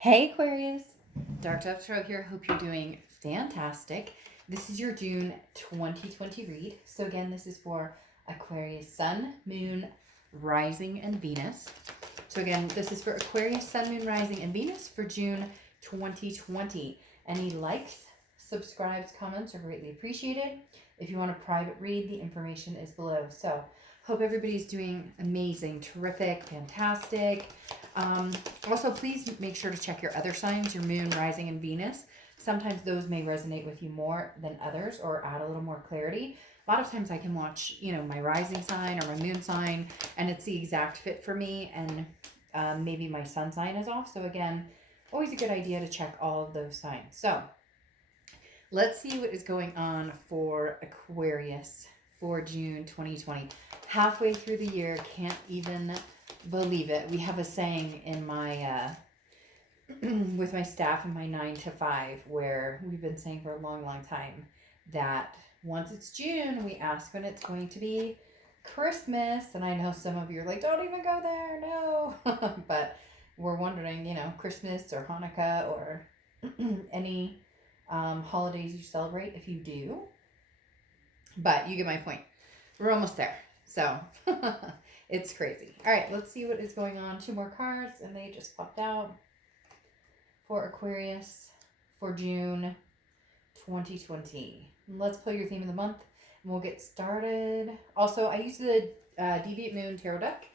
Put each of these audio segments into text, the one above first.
Hey Aquarius, Dark Dove Tarot here. Hope you're doing fantastic. This is your June 2020 read. So again, this is for Aquarius Sun, Moon, Rising, and Venus. So again, this is for Aquarius Sun, Moon, Rising, and Venus for June 2020. Any likes, subscribes, comments are greatly appreciated. If you want a private read, the information is below. So hope everybody's doing amazing, terrific, fantastic. Also, please make sure to check your other signs, your moon, rising, and Venus. Sometimes those may resonate with you more than others or add a little more clarity. A lot of times I can watch, my rising sign or my moon sign, and it's the exact fit for me, and maybe my sun sign is off. So again, always a good idea to check all of those signs. So let's see what is going on for Aquarius for June 2020. Halfway through the year, can't even believe it. We have a saying in my with my staff in my 9 to 5 where we've been saying for a long time that once it's June, we ask when it's going to be Christmas. And I know some of you are like, don't even go there, no. But we're wondering, Christmas or Hanukkah or any holidays you celebrate, if you do. But you get my point. We're almost there. So it's crazy. All right, let's see what is going on. 2 more cards, and they just popped out for Aquarius for June 2020. Let's pull your theme of the month, and we'll get started. Also, I use the Deviant Moon Tarot deck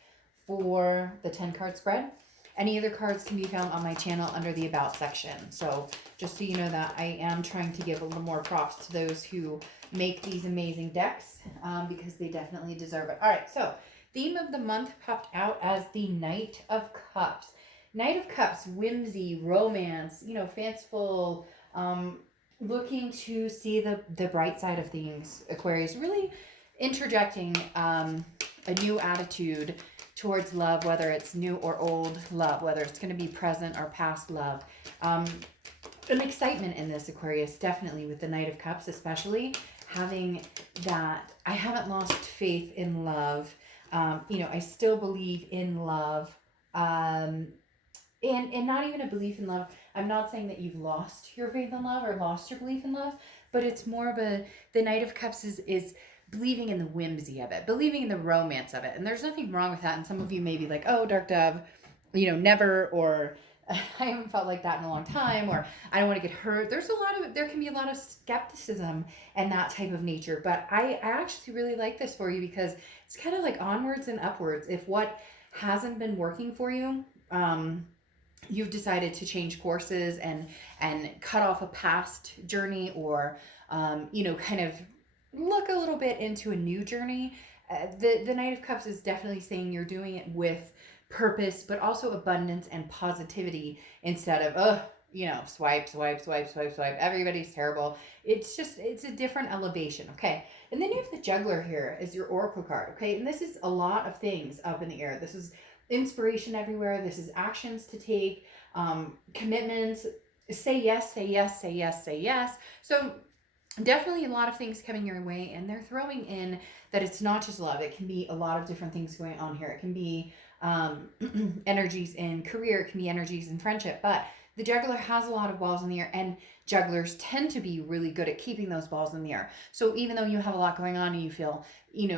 for the 10-card spread. Any other cards can be found on my channel under the About section. So just so you know that I am trying to give a little more props to those who make these amazing decks because they definitely deserve it. All right, so theme of the month popped out as the Knight of Cups. Knight of Cups, whimsy, romance, fanciful, looking to see the bright side of things, Aquarius. Really interjecting a new attitude towards love, whether it's new or old love, whether it's going to be present or past love. An excitement in this, Aquarius, definitely with the Knight of Cups, especially having that I haven't lost faith in love. I still believe in love. And not even a belief in love. I'm not saying that you've lost your faith in love or lost your belief in love, but it's more of the Knight of Cups is believing in the whimsy of it, believing in the romance of it. And there's nothing wrong with that. And some of you may be like, oh, Dark Dove, never, or I haven't felt like that in a long time, or I don't want to get hurt. There can be a lot of skepticism and that type of nature. But I actually really like this for you because it's kind of like onwards and upwards. If what hasn't been working for you, you've decided to change courses and cut off a past journey, or kind of look a little bit into a new journey. The Knight of Cups is definitely saying you're doing it with purpose, but also abundance and positivity instead of swipe. Everybody's terrible. It's a different elevation. Okay, and then you have the Juggler here as your Oracle card. Okay, and this is a lot of things up in the air. This is inspiration everywhere. This is actions to take, commitments. Say yes, say yes, say yes, say yes. So definitely a lot of things coming your way, and they're throwing in that it's not just love. It can be a lot of different things going on here. It can be energies in career, it can be energies in friendship, but the Juggler has a lot of balls in the air, and jugglers tend to be really good at keeping those balls in the air. So even though you have a lot going on and you feel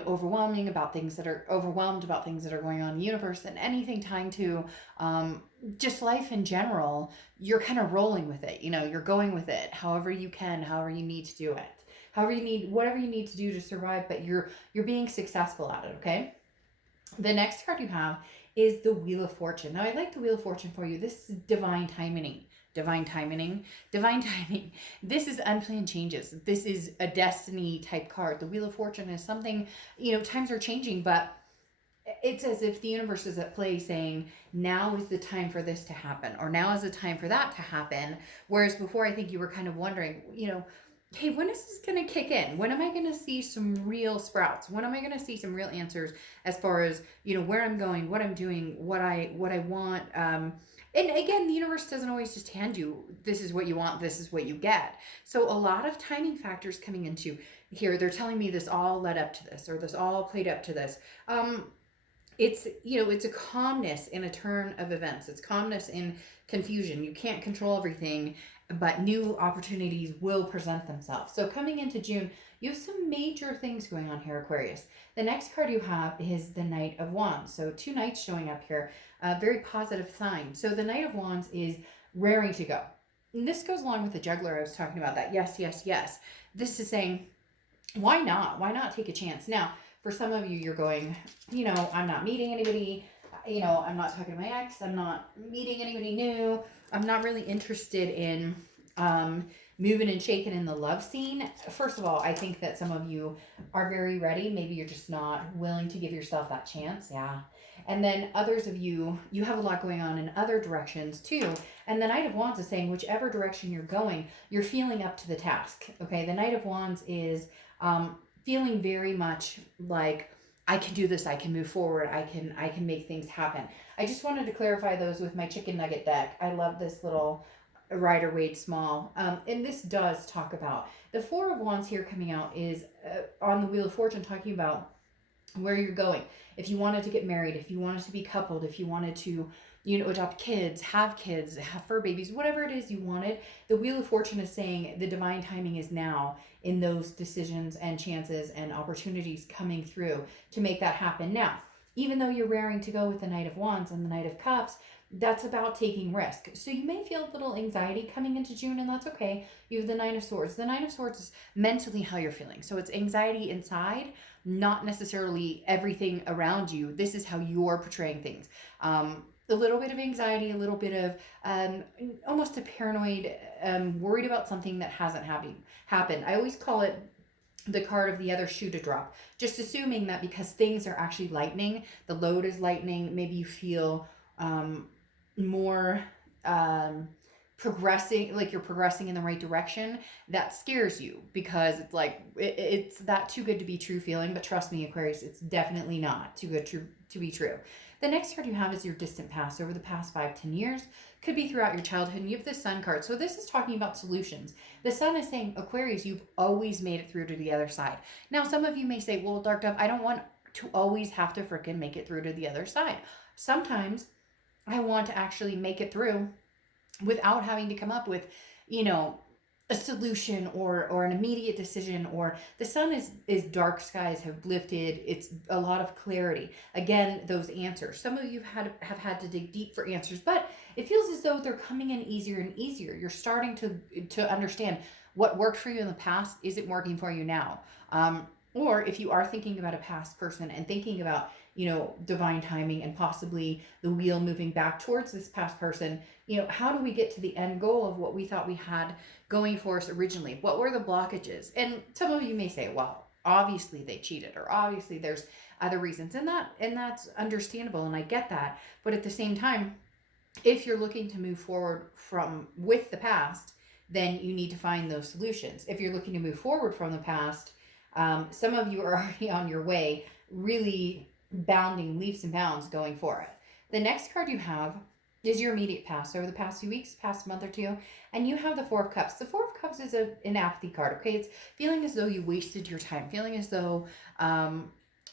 overwhelmed about things that are going on in the universe, and anything tying to just life in general, you're kind of rolling with it. You're going with it however you can, however you need to do it, whatever you need to do to survive, but you're being successful at it. Okay, the next card you have is the Wheel of Fortune. Now, I like the Wheel of Fortune for you. This is divine timing. This is unplanned changes. This is a destiny type card. The Wheel of Fortune is something, times are changing, but it's as if the universe is at play saying, now is the time for this to happen, or now is the time for that to happen. Whereas before, I think you were kind of wondering, hey, when is this going to kick in? When am I going to see some real sprouts? When am I going to see some real answers as far as, where I'm going, what I'm doing, what I want? And again, the universe doesn't always just hand you, this is what you want, this is what you get. So a lot of timing factors coming into here. They're telling me this all led up to this, or this all played up to this. It's a calmness in a turn of events. It's calmness in confusion. You can't control everything, but new opportunities will present themselves. So coming into June, you have some major things going on here, Aquarius. The next card you have is the Knight of Wands. So 2 knights showing up here, a very positive sign. So the Knight of Wands is raring to go. And this goes along with the Juggler I was talking about, that yes, yes, yes. This is saying, why not? Why not take a chance? Now, for some of you, you're going, I'm not meeting anybody. I'm not talking to my ex. I'm not meeting anybody new. I'm not really interested in moving and shaking in the love scene. First of all, I think that some of you are very ready. Maybe you're just not willing to give yourself that chance. Yeah. And then others of you, you have a lot going on in other directions too. And the Knight of Wands is saying, whichever direction you're going, you're feeling up to the task. Okay. The Knight of Wands is feeling very much like, I can do this. I can move forward. I can make things happen. I just wanted to clarify those with my chicken nugget deck. I love this little Rider Waite Small. And this does talk about the Four of Wands here coming out is on the Wheel of Fortune, talking about where you're going. If you wanted to get married, if you wanted to be coupled, if you wanted to, adopt kids, have fur babies, whatever it is you wanted, the Wheel of Fortune is saying the divine timing is now in those decisions and chances and opportunities coming through to make that happen. Now, even though you're raring to go with the Knight of Wands and the Knight of Cups, that's about taking risk. So you may feel a little anxiety coming into June, and that's okay. You have the Nine of Swords. The Nine of Swords is mentally how you're feeling. So it's anxiety inside, not necessarily everything around you. This is how you're portraying things. A little bit of anxiety, a little bit of almost a paranoid, worried about something that hasn't happened. I always call it the card of the other shoe to drop. Just assuming that because things are actually lightening, the load is lightening, maybe you feel more progressing, like you're progressing in the right direction, that scares you because it's like it's that too good to be true feeling. But trust me, Aquarius, it's definitely not too good to be true. The next card you have is your distant past, over the past 5-10 years. Could be throughout your childhood. And you have the Sun card. So this is talking about solutions. The Sun is saying, Aquarius, you've always made it through to the other side. Now, some of you may say, well, Dark Dove, I don't want to always have to freaking make it through to the other side. Sometimes I want to actually make it through without having to come up with, a solution or an immediate decision. Or the Sun is dark skies have lifted. It's a lot of clarity. Again, those answers. Some of you have had to dig deep for answers, but it feels as though they're coming in easier and easier. You're starting to understand what worked for you in the past isn't working for you now. Or if you are thinking about a past person and thinking about, divine timing and possibly the wheel moving back towards this past person, how do we get to the end goal of what we thought we had going for us originally? What were the blockages? And some of you may say, well, obviously they cheated, or obviously there's other reasons, and that's understandable, and I get that. But at the same time, if you're looking to move forward with the past, then you need to find those solutions. If you're looking to move forward from the past, some of you are already on your way, really bounding leaps and bounds going for it. The next card you have is your immediate past, over the past few weeks, past month or two, and you have the Four of Cups. The Four of Cups is an apathy card, okay? It's feeling as though you wasted your time, feeling as though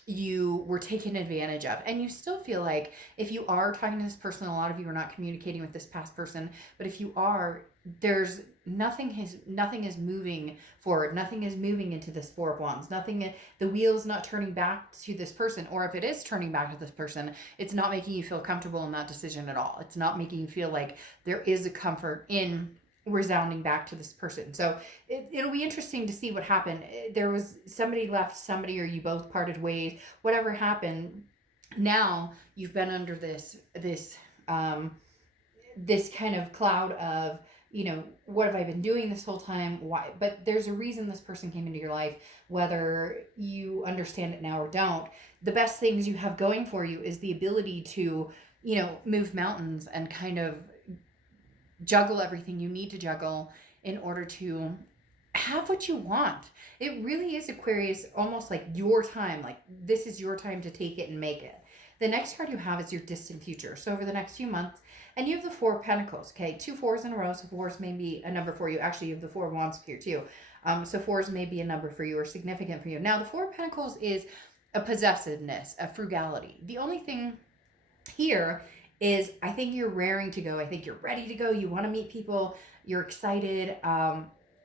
you were taken advantage of. And you still feel like if you are talking to this person, a lot of you are not communicating with this past person, but if you are, there's nothing is moving forward. Nothing is moving into this Four of Wands. The wheel's not turning back to this person. Or if it is turning back to this person, it's not making you feel comfortable in that decision at all. It's not making you feel like there is a comfort in resounding back to this person. So it'll be interesting to see what happened. There was somebody left somebody, or you both parted ways, whatever happened. Now you've been under this kind of cloud of, what have I been doing this whole time? Why? But there's a reason this person came into your life, whether you understand it now or don't. The best things you have going for you is the ability to, move mountains and kind of juggle everything you need to juggle in order to have what you want. It really is, Aquarius, almost like your time. Like this is your time to take it and make it. The next card you have is your distant future. So over the next few months, and you have the Four of Pentacles, okay? 2 4s in a row, so 4s may be a number for you. Actually, you have the Four of Wands here too. So 4s may be a number for you or significant for you. Now, the Four of Pentacles is a possessiveness, a frugality. The only thing here is I think you're raring to go. I think you're ready to go. You want to meet people. You're excited.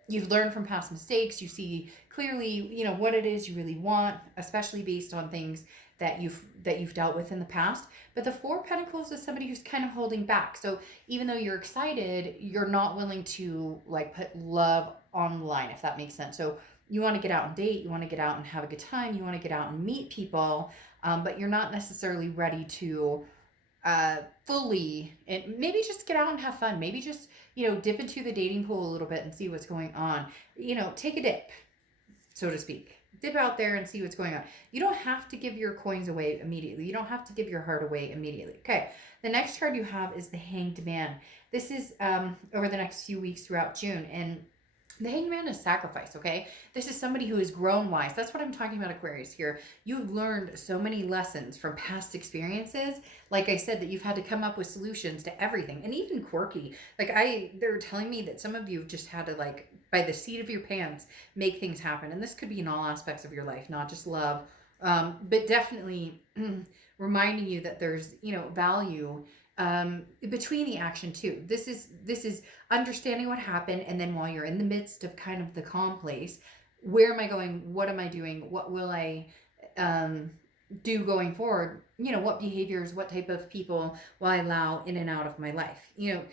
You've learned from past mistakes. You see clearly, what it is you really want, especially based on things that you've dealt with in the past. But the Four of Pentacles is somebody who's kind of holding back. So even though you're excited, you're not willing to like put love on the line, if that makes sense. So you want to get out and date, you want to get out and have a good time, you want to get out and meet people, but you're not necessarily ready to fully, and maybe just get out and have fun. Maybe just, dip into the dating pool a little bit and see what's going on. Take a dip, so to speak. Dip out there and see what's going on. You don't have to give your coins away immediately. You don't have to give your heart away immediately. Okay. The next card you have is the Hanged Man. This is over the next few weeks throughout June. And the Hanged Man is sacrifice, okay? This is somebody who has grown wise. That's what I'm talking about, Aquarius, here. You've learned so many lessons from past experiences. Like I said, that you've had to come up with solutions to everything, and even quirky. They're telling me that some of you have just had to, like, by the seat of your pants, make things happen. And this could be in all aspects of your life, not just love, but definitely reminding you that there's, value between the action too. This is understanding what happened, and then while you're in the midst of kind of the calm place, where am I going? What am I doing? What will I do going forward? What behaviors, what type of people will I allow in and out of my life? You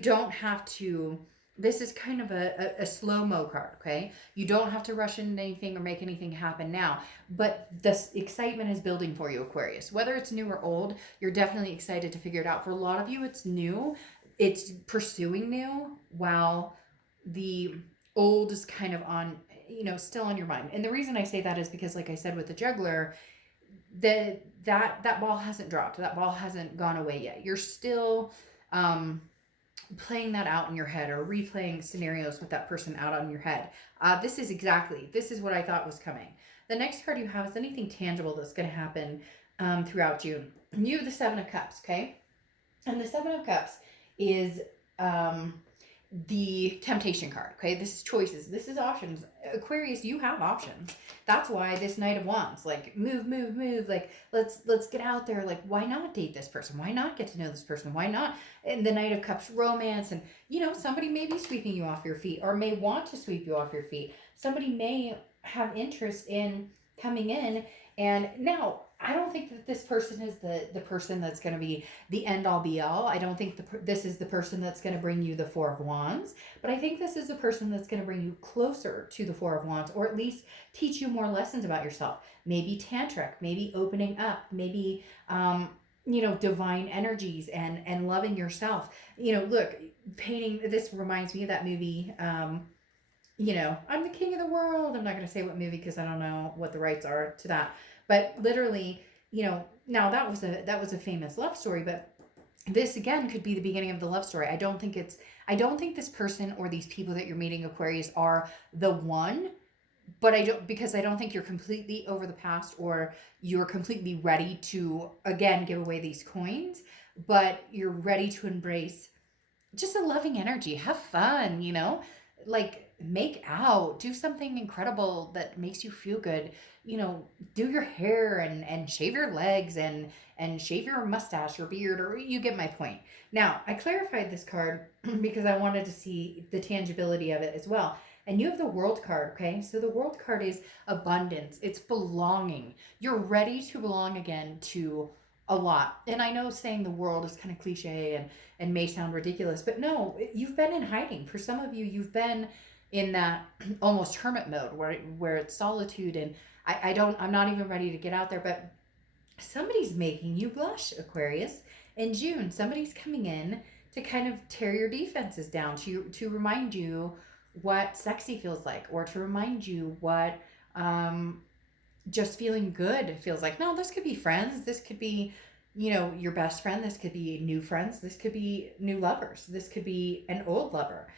don't have to. This is kind of a slow-mo card, okay? You don't have to rush into anything or make anything happen now, but the excitement is building for you, Aquarius. Whether it's new or old, you're definitely excited to figure it out. For a lot of you, it's new. It's pursuing new, while the old is kind of on, still on your mind. And the reason I say that is because, like I said, with the juggler, that ball hasn't dropped. That ball hasn't gone away yet. You're still playing that out in your head, or replaying scenarios with that person out on your head. This is what I thought was coming. The next card you have is anything tangible that's going to happen throughout June. You have the Seven of Cups, okay? And the Seven of Cups is the temptation card, okay? This is choices. This is options. Aquarius, you have options. That's why this Knight of Wands, like, move. Like, let's get out there. Like, why not date this person? Why not get to know this person? Why not? And the Knight of Cups, romance. And, somebody may be sweeping you off your feet, or may want to sweep you off your feet. Somebody may have interest in coming in. And now, I don't think that this person is the person that's going to be the end-all be-all. I don't think this is the person that's going to bring you the Four of Wands. But I think this is the person that's going to bring you closer to the Four of Wands, or at least teach you more lessons about yourself. Maybe tantric, maybe opening up, maybe, divine energies and loving yourself. Look, painting, this reminds me of that movie, I'm the king of the world. I'm not going to say what movie because I don't know what the rights are to that. But literally, now that was a famous love story, but this again could be the beginning of the love story. I don't think this person or these people that you're meeting, Aquarius, are the one, but I don't think you're completely over the past, or you're completely ready to, again, give away these coins, but you're ready to embrace just a loving energy. Have fun, like, make out, do something incredible that makes you feel good. Do your hair and shave your legs and shave your mustache or beard, or you get my point. Now, I clarified this card because I wanted to see the tangibility of it as well. And you have the World card, okay? So the World card is abundance. It's belonging. You're ready to belong again to a lot. And I know saying the world is kind of cliche and may sound ridiculous, but no, you've been in hiding. For some of you, you've been in that almost hermit mode where it's solitude, and I'm not even ready to get out there, but somebody's making you blush, Aquarius. In June, somebody's coming in to kind of tear your defenses down, to remind you what sexy feels like, or to remind you what just feeling good feels like. No, this could be friends. This could be, your best friend. This could be new friends. This could be new lovers. This could be an old lover.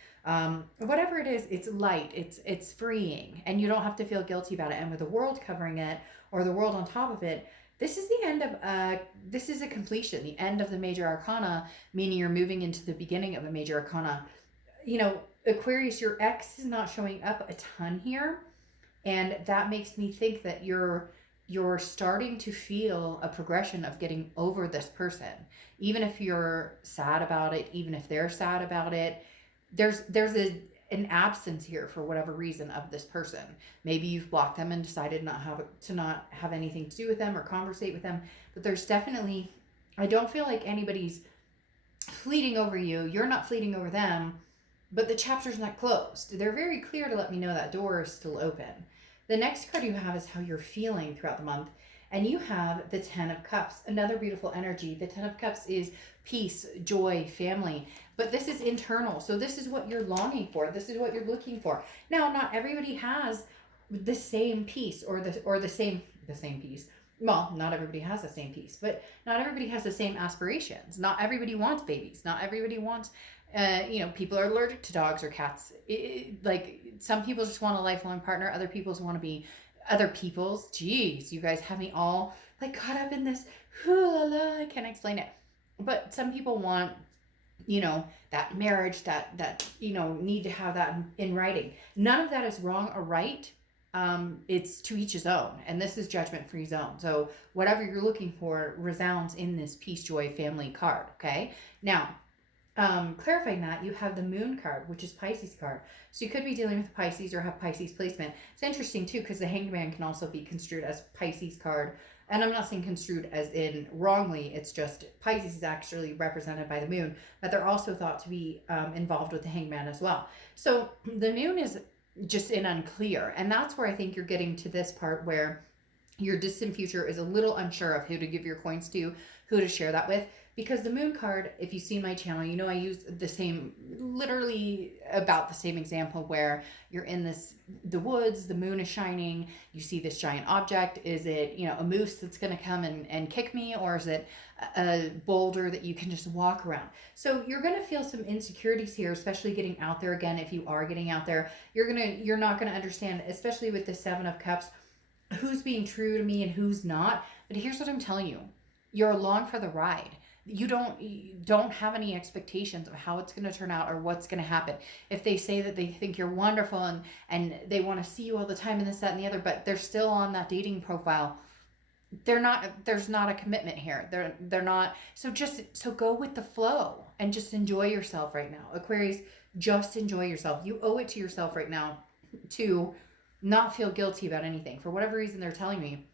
Whatever it is, it's light, it's freeing, and you don't have to feel guilty about it. And with the World covering it, or the World on top of it, this is the end of this is a completion, the end of the major arcana, meaning you're moving into the beginning of a major arcana. Aquarius, your ex is not showing up a ton here, and that makes me think that you're you're starting to feel a progression of getting over this person. Even if you're sad about it, even if they're sad about it, there's an absence here for whatever reason of this person. Maybe you've blocked them and decided not have anything to do with them or conversate with them. But there's definitely, I don't feel like anybody's fleeting over you. You're not fleeting over them, but the chapter's not closed. They're very clear to let me know that door is still open. The next card you have is how you're feeling throughout the month. And you have the 10 of Cups, another beautiful energy. The 10 of Cups is peace, joy, family. But this is internal. So this is what you're longing for. This is what you're looking for. Now, not everybody has the same peace or the same peace. Well, not everybody has the same peace, but not everybody has the same aspirations. Not everybody wants babies. Not everybody wants, people are allergic to dogs or cats. Like some people just want a lifelong partner. Other people's, geez, you guys have me all like caught up in this. I can't explain it. But some people want, that marriage, that need to have that in writing. None of that is wrong or right. It's to each his own, and this is judgment-free zone. So whatever you're looking for resounds in this peace, joy, family card. Okay. Now, clarifying that, you have the moon card, which is Pisces card. So you could be dealing with Pisces or have Pisces placement. It's interesting too, because the Hanged Man can also be construed as Pisces card. And I'm not saying construed as in wrongly. It's just Pisces is actually represented by the moon, but they're also thought to be involved with the Hanged Man as well. So the moon is just in unclear. And that's where I think you're getting to this part where your distant future is a little unsure of who to give your coins to, who to share that with. Because the moon card, if you see my channel, I use literally about the same example where you're in the woods, the moon is shining, you see this giant object. Is it, a moose that's going to come and kick me, or is it a boulder that you can just walk around? So you're going to feel some insecurities here, especially getting out there again. If you are getting out there, you're not going to understand, especially with the 7 of Cups, who's being true to me and who's not. But here's what I'm telling you. You're along for the ride. You don't have any expectations of how it's going to turn out or what's going to happen. If they say that they think you're wonderful and they want to see you all the time and this, that, and the other, but they're still on that dating profile, there's not a commitment here. They're not. So go with the flow and just enjoy yourself right now. Aquarius, just enjoy yourself. You owe it to yourself right now to not feel guilty about anything. For whatever reason they're telling me,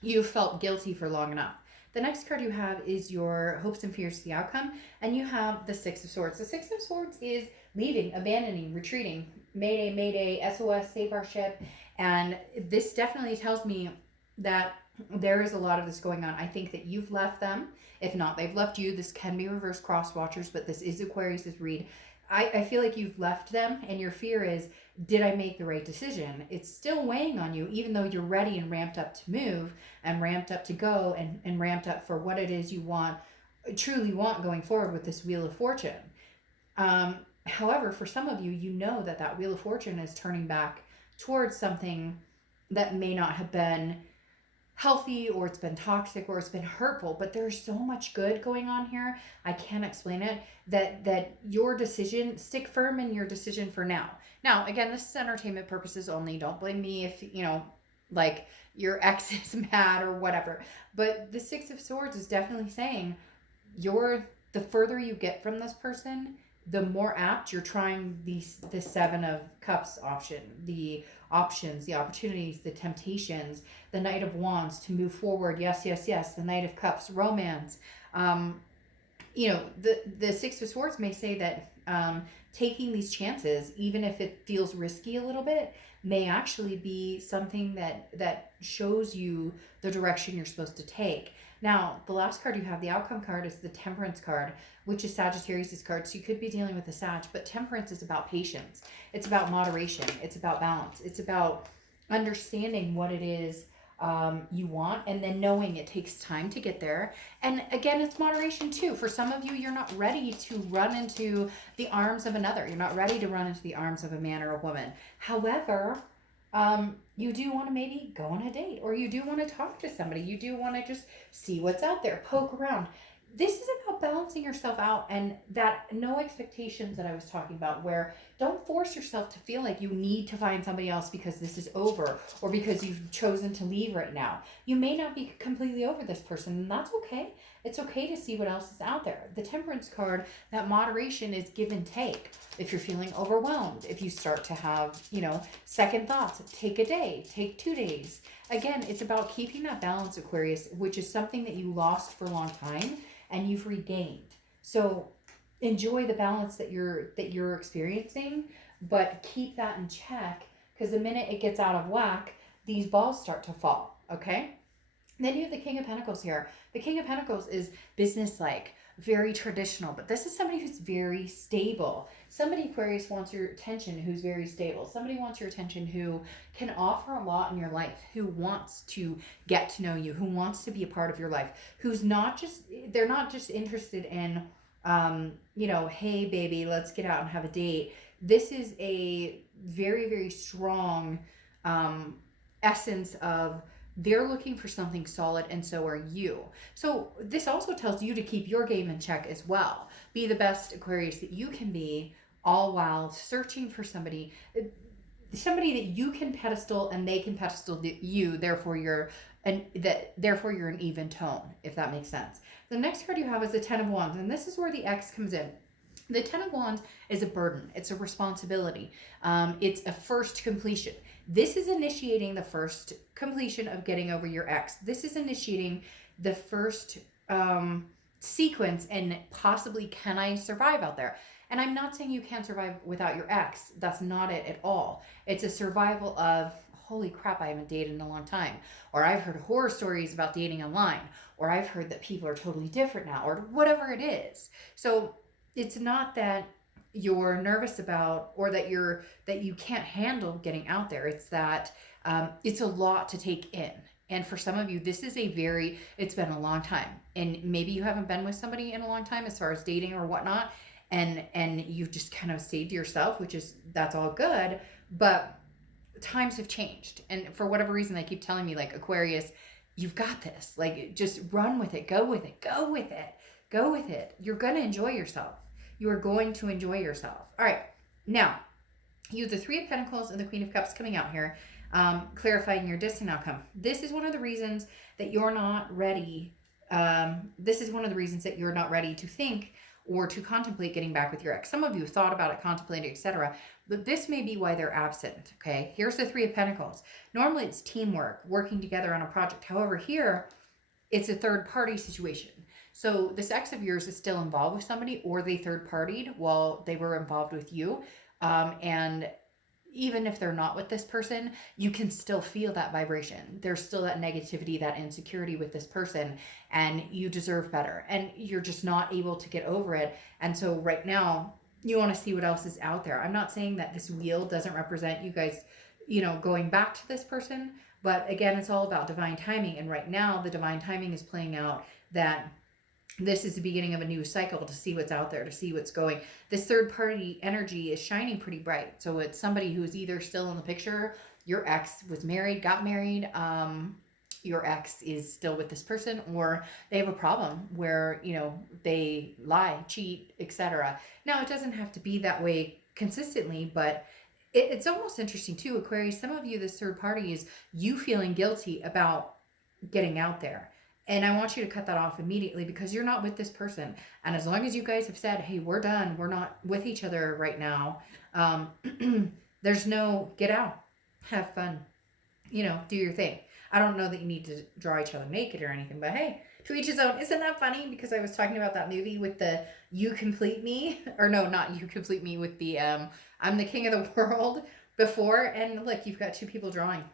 you felt guilty for long enough. The next card you have is your hopes and fears to the outcome, and you have the 6 of Swords. The 6 of Swords is leaving, abandoning, retreating, mayday, mayday, SOS, save our ship. And this definitely tells me that there is a lot of this going on. I think that you've left them. If not, they've left you. This can be reverse cross watchers, but this is Aquarius's read. I feel like you've left them, and your fear is, did I make the right decision? It's still weighing on you, even though you're ready and ramped up to move and ramped up to go and ramped up for what it is you truly want going forward with this Wheel of Fortune. However, for some of you, that Wheel of Fortune is turning back towards something that may not have been healthy, or it's been toxic, or it's been hurtful, but there's so much good going on here. I can't explain it. That your decision, stick firm in your decision for now. Now, again, this is entertainment purposes only. Don't blame me if, like your ex is mad or whatever. But the 6 of Swords is definitely saying the further you get from this person, the more apt you're trying the 7 of Cups option, the options, the opportunities, the temptations, the Knight of Wands to move forward. Yes, yes, yes. The Knight of Cups, romance. The 6 of Swords may say that taking these chances, even if it feels risky a little bit, may actually be something that shows you the direction you're supposed to take. Now, the last card you have, the outcome card, is the Temperance card, which is Sagittarius' card. So you could be dealing with a Sag, but Temperance is about patience. It's about moderation. It's about balance. It's about understanding what it is you want, and then knowing it takes time to get there. And again, it's moderation too. For some of you, you're not ready to run into the arms of another. You're not ready to run into the arms of a man or a woman. However, you do want to maybe go on a date, or you do want to talk to somebody. You do want to just see what's out there, poke around. this is about balancing yourself out, and that no expectations that I was talking about, where don't force yourself to feel like you need to find somebody else because this is over, or because you've chosen to leave right now. You may not be completely over this person, and that's okay. It's okay to see what else is out there. The Temperance card, that moderation is give and take. If you're feeling overwhelmed, if you start to have, second thoughts, take a day, take 2 days. Again, it's about keeping that balance, Aquarius, which is something that you lost for a long time and you've regained. So enjoy the balance that you're experiencing, but keep that in check, because the minute it gets out of whack, these balls start to fall, okay? Then you have the King of Pentacles here. The King of Pentacles is business-like, very traditional, but this is somebody who's very stable. Somebody, Aquarius, wants your attention who's very stable. Somebody wants your attention who can offer a lot in your life, who wants to get to know you, who wants to be a part of your life, who's not just, they're not just interested in, hey, baby, let's get out and have a date. This is a very, very strong essence of they're looking for something solid, and so are you. So this also tells you to keep your game in check as well. Be the best, Aquarius, that you can be, all while searching for somebody that you can pedestal and they can pedestal you. Therefore, you're an even tone, if that makes sense. The next card you have is the Ten of Wands, and this is where the X comes in. The Ten of Wands is a burden. It's a responsibility. It's a first completion. This is initiating the first completion of getting over your ex. This is initiating the first sequence, and possibly, can I survive out there? And I'm not saying you can't survive without your ex. That's not it at all. It's a survival of, holy crap, I haven't dated in a long time. Or I've heard horror stories about dating online. Or I've heard that people are totally different now. Or whatever it is. So it's not that you're nervous about, or that you can't handle getting out there. It's that it's a lot to take in. And for some of you, this is it's been a long time. And maybe you haven't been with somebody in a long time as far as dating or whatnot. And you've just kind of stayed to yourself, that's all good. But times have changed. And for whatever reason, they keep telling me, like, Aquarius, you've got this. Like, just run with it. Go with it. Go with it. Go with it. You're going to enjoy yourself. You are going to enjoy yourself. All right. Now, you have the Three of Pentacles and the Queen of Cups coming out here, clarifying your distant outcome. This is one of the reasons that you're not ready. This is one of the reasons that you're not ready to think or to contemplate getting back with your ex. Some of you have thought about it, contemplated, etc. But this may be why they're absent, okay? Here's the Three of Pentacles. Normally it's teamwork, working together on a project. However, here, it's a third-party situation. So this ex of yours is still involved with somebody, or they third-partied while they were involved with you. And even if they're not with this person, you can still feel that vibration. There's still that negativity, that insecurity with this person, and you deserve better. And you're just not able to get over it. And so right now, you want to see what else is out there. I'm not saying that this wheel doesn't represent you guys, going back to this person. But again, it's all about divine timing. And right now, the divine timing is playing out that this is the beginning of a new cycle, to see what's out there, to see what's going. This third party energy is shining pretty bright. So it's somebody who is either still in the picture, your ex was married, got married, your ex is still with this person, or they have a problem where, they lie, cheat, etc. Now, it doesn't have to be that way consistently, but it's almost interesting too, Aquarius. Some of you, this third party is you feeling guilty about getting out there. And I want you to cut that off immediately, because you're not with this person. And as long as you guys have said, hey, we're done, we're not with each other right now, there's no get out, have fun, do your thing. I don't know that you need to draw each other naked or anything, but hey, to each his own. Isn't that funny? Because I was talking about that movie with the You Complete Me, or no, not You Complete Me, with the I'm the King of the World before. And look, you've got two people drawing.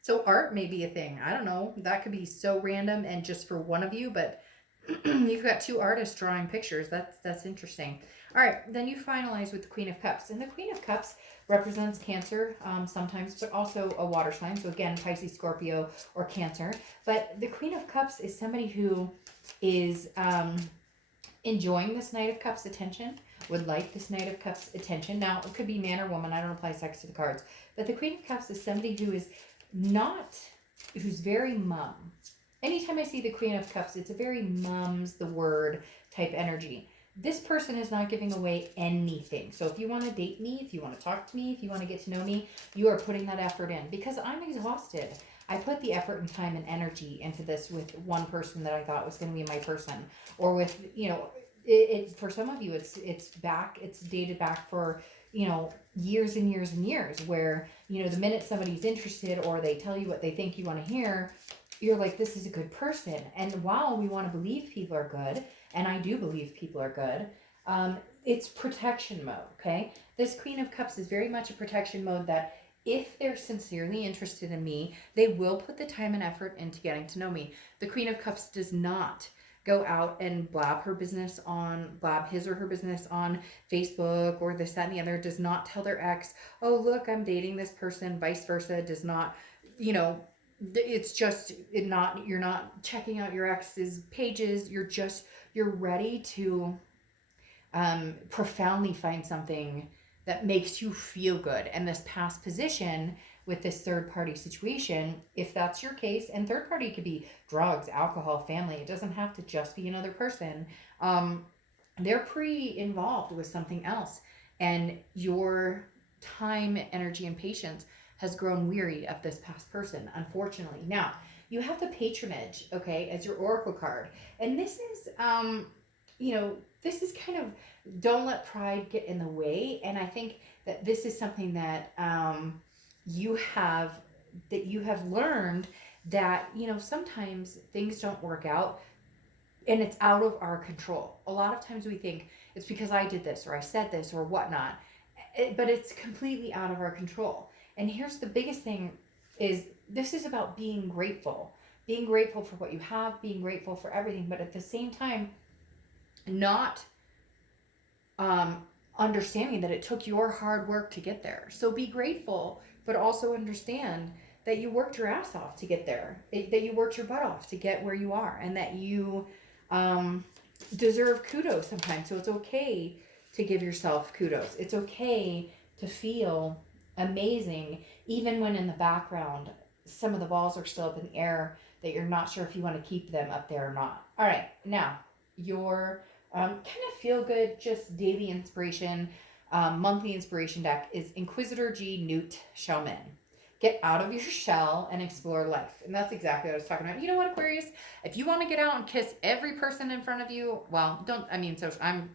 So art may be a thing. I don't know. That could be so random and just for one of you, but you've got two artists drawing pictures. That's interesting. All right, then you finalize with the Queen of Cups. And the Queen of Cups represents Cancer sometimes, but also a water sign. So again, Pisces, Scorpio, or Cancer. But the Queen of Cups is somebody who is enjoying this Knight of Cups attention, would like this Knight of Cups attention. Now, it could be man or woman. I don't apply sex to the cards. But the Queen of Cups is somebody who is who's very mum. anytime I see the Queen of Cups, it's a very mum's the word type energy. This person is not giving away anything. So if you want to date me, if you want to talk to me, if you want to get to know me, you are putting that effort in, because I'm exhausted. I put the effort and time and energy into this with one person that I thought was going to be my person, or with, you know, for some of you, it's dated back for, you know, years and years and years, where, you know, the minute somebody's interested or they tell you what they think you want to hear, you're like, this is a good person. And while we want to believe people are good, and I do believe people are good, it's protection mode, okay? This Queen of Cups is very much a protection mode, that if they're sincerely interested in me, they will put the time and effort into getting to know me. The Queen of Cups does not go out and blab his or her business on Facebook or this, that, and the other. Does not tell their ex, oh, look, I'm dating this person, vice versa. Does not, you know, it's just you're not checking out your ex's pages. You're ready to profoundly find something that makes you feel good. And this past position with this third party situation, if that's your case, and third party could be drugs, alcohol, family, it doesn't have to just be another person. They're pre-involved with something else, and your time, energy, and patience has grown weary of this past person, unfortunately. Now, you have the patronage, okay, as your oracle card. And this is, you know, this is kind of, don't let pride get in the way. And I think that this is something that you have learned, that, you know, sometimes things don't work out and it's out of our control. A lot of times we think it's because I did this or I said this or whatnot, but it's completely out of our control. And here's the biggest thing, is this is about being grateful for what you have, being grateful for everything, but at the same time, not understanding that it took your hard work to get there. So be grateful, but also understand that you worked your ass off to get there, that you worked your butt off to get where you are, and that you deserve kudos sometimes. So it's okay to give yourself kudos. It's okay to feel amazing, even when in the background some of the balls are still up in the air, that you're not sure if you want to keep them up there or not. All right, now your kind of feel good, just daily inspiration, monthly inspiration deck is Inquisitor G Newt Shellman. Get out of your shell and explore life. And that's exactly what I was talking about. You know what, Aquarius? If you want to get out and kiss every person in front of you, well, I'm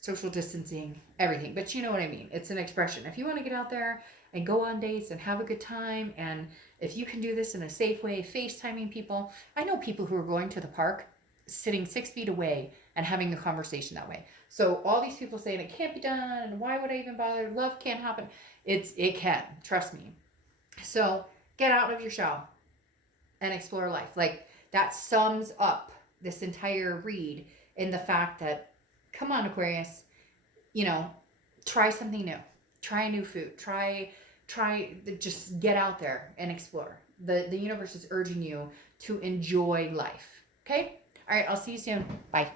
social distancing, everything, but you know what I mean. It's an expression. If you want to get out there and go on dates and have a good time, and if you can do this in a safe way, FaceTiming people. I know people who are going to the park, sitting 6 feet away and having a conversation that way. So all these people saying it can't be done, and why would I even bother? Love can't happen. It can, trust me. So get out of your shell and explore life. Like, that sums up this entire read in the fact that, come on, Aquarius, you know, try something new. Try a new food. Just get out there and explore. The universe is urging you to enjoy life. Okay? All right, I'll see you soon. Bye.